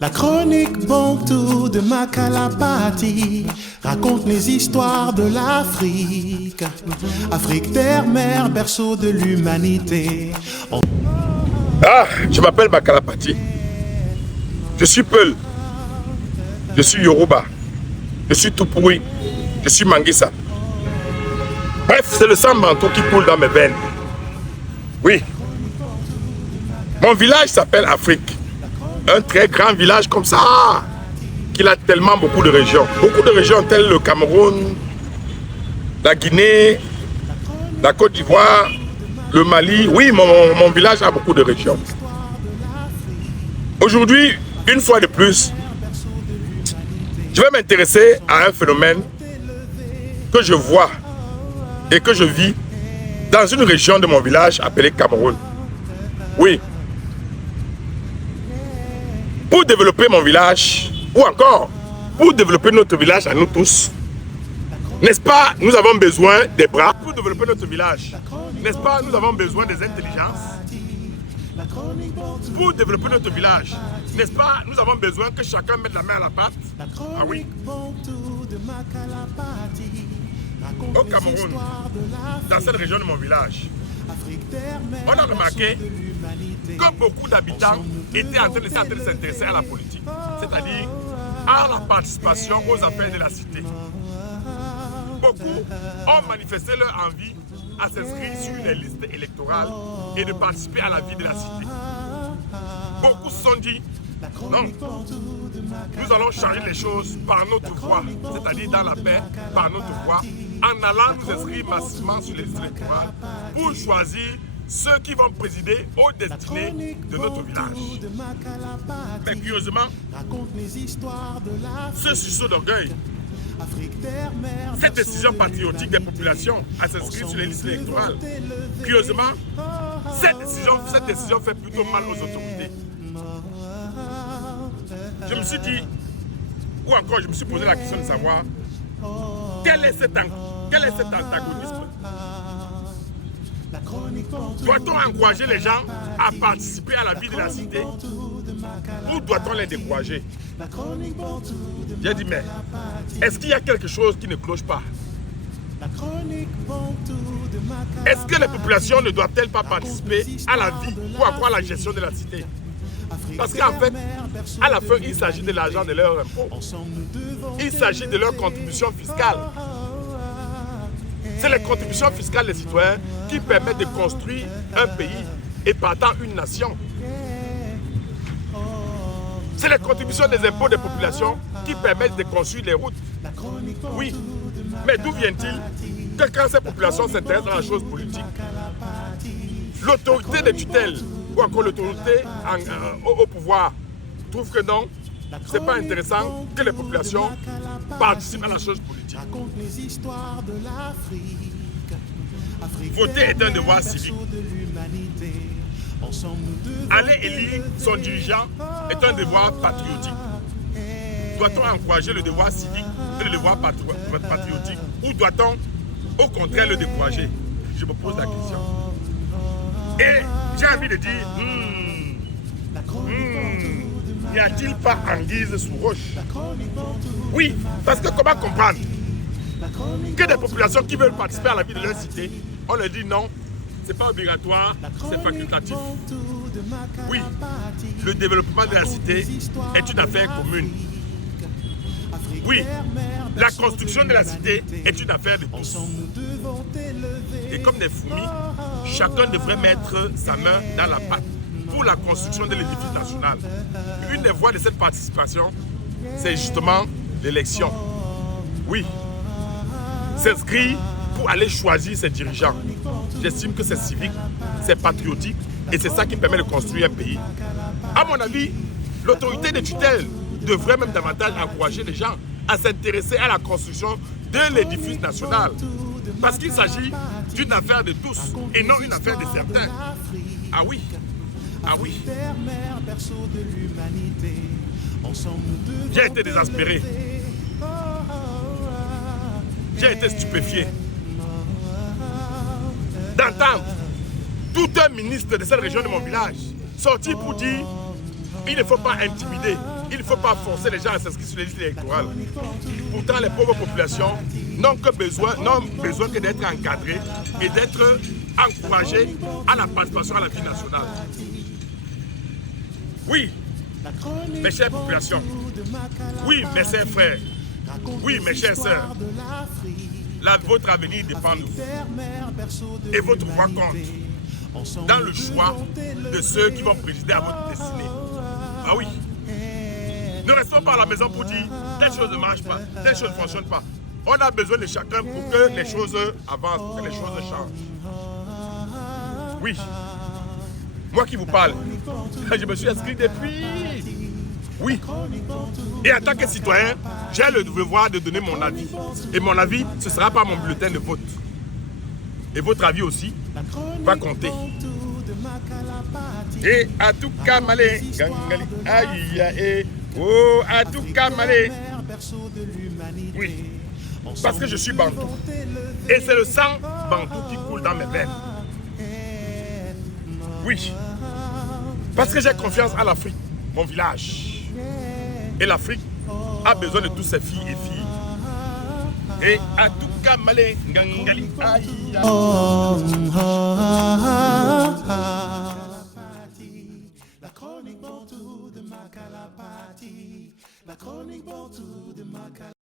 La chronique Bantou de Makalapati raconte les histoires de l'Afrique. Afrique, terre, mer, berceau de l'humanité. Ah, je m'appelle Makalapati. Je suis Peul. Je suis Yoruba. Je suis Tupuri. Je suis Manguissa. Bref, c'est le sang bantou qui coule dans mes veines. Oui. Mon village s'appelle Afrique. Un très grand village comme ça, qu'il a tellement beaucoup de régions. Beaucoup de régions telles le Cameroun, la Guinée, la Côte d'Ivoire, le Mali. Oui, mon village a beaucoup de régions. Aujourd'hui, une fois de plus, je vais m'intéresser à un phénomène que je vois et que je vis dans une région de mon village appelée Cameroun. Oui. Pour développer mon village, ou encore pour développer notre village à nous tous, n'est-ce pas, nous avons besoin des bras pour développer notre village. N'est-ce pas, nous avons besoin des intelligences pour développer notre village. N'est-ce pas, nous avons besoin que chacun mette la main à la pâte. Ah oui. Au Cameroun, dans cette région de mon village, on a remarqué que beaucoup d'habitants étaient en train de s'intéresser à la politique, c'est-à-dire à la participation aux affaires de la cité. Beaucoup ont manifesté leur envie à s'inscrire sur les listes électorales et de participer à la vie de la cité. Beaucoup se sont dit, non, nous allons changer les choses par notre voie, c'est-à-dire dans la paix, par notre voie, en allant nous inscrire massivement sur les listes électorales pour choisir ceux qui vont présider aux destinées de notre village. Mais curieusement, ce sursaut d'orgueil, cette décision patriotique des populations à s'inscrire sur les listes électorales, curieusement, cette décision fait plutôt mal aux autorités. Je me suis dit, ou encore je me suis posé la question de savoir quel est cet antagonisme. Doit-on encourager les gens à participer à la vie de la cité ou doit-on les décourager? J'ai dit, mais est-ce qu'il y a quelque chose qui ne cloche pas? Est-ce que les populations ne doivent-elles pas participer à la vie ou à la gestion de la cité? Parce qu'en fait, à la fin, il s'agit de l'argent de leur impôt. Il s'agit de leur contribution fiscale. C'est les contributions fiscales des citoyens qui permettent de construire un pays et partant une nation. C'est les contributions des impôts des populations qui permettent de construire les routes. Oui, mais d'où vient-il que quand ces populations s'intéressent à la chose politique, l'autorité de tutelle ou encore l'autorité au pouvoir trouve que non, ce n'est pas intéressant que les populations participent à la chose politique. Voter est un devoir civique. Aller élire son dirigeant est un devoir patriotique. Doit-on encourager le devoir civique et le devoir patriotique ou doit-on au contraire le décourager? Je me pose la question. Et j'ai envie de dire, n'y a-t-il pas anguille sous roche? Oui, parce que comment comprendre que des populations qui veulent participer à la vie de leur cité, on leur dit non, c'est pas obligatoire, c'est facultatif. Oui, le développement de la cité est une affaire commune. Oui, la construction de la cité est une affaire de tous. Et comme des fourmis, chacun devrait mettre sa main dans la pâte pour la construction de l'édifice national. Une des voies de cette participation, c'est justement l'élection. Oui, s'inscrire pour aller choisir ses dirigeants. J'estime que c'est civique, c'est patriotique et c'est ça qui permet de construire un pays. À mon avis, l'autorité de tutelle devrait même davantage encourager les gens à s'intéresser à la construction de l'édifice national. Parce qu'il s'agit d'une affaire de tous et non une affaire de certains. Ah oui, ah oui. J'ai été désespéré. J'ai été stupéfié d'entendre tout un ministre de cette région de mon village sortir pour dire Il ne faut pas intimider, il ne faut pas forcer les gens à s'inscrire sur les listes électorales. Pourtant, les pauvres populations n'ont besoin que d'être encadrées et d'être encouragées à la participation à la vie nationale. Oui, mes chères populations, oui, mes chers frères, oui, mes chères sœurs, votre avenir dépend de vous. Et votre voix compte dans le choix de ceux qui vont présider à votre destinée. Ah oui. Ne restons pas à la maison pour dire telle chose ne marche pas, telle chose ne fonctionne pas. On a besoin de chacun pour que les choses avancent, pour que les choses changent. Oui. Moi qui vous parle, je me suis inscrit depuis. Oui. Et en tant que citoyen, j'ai le devoir de donner mon avis. Et mon avis, ce ne sera pas mon bulletin de vote. Et votre avis aussi va compter. Et à tout cas, malé, gangali, aïe, aïe, oh, à tout cas, malé. Oui, parce que je suis bantou. Et c'est le sang bantou qui coule dans mes veines. Oui, parce que j'ai confiance à l'Afrique, mon village. Et l'Afrique a besoin de toutes ses filles et filles. Et à tout cas, malé, gangali, aïe, La chronique Bantou de Makalapati. La chronique Bantou de Makalapati.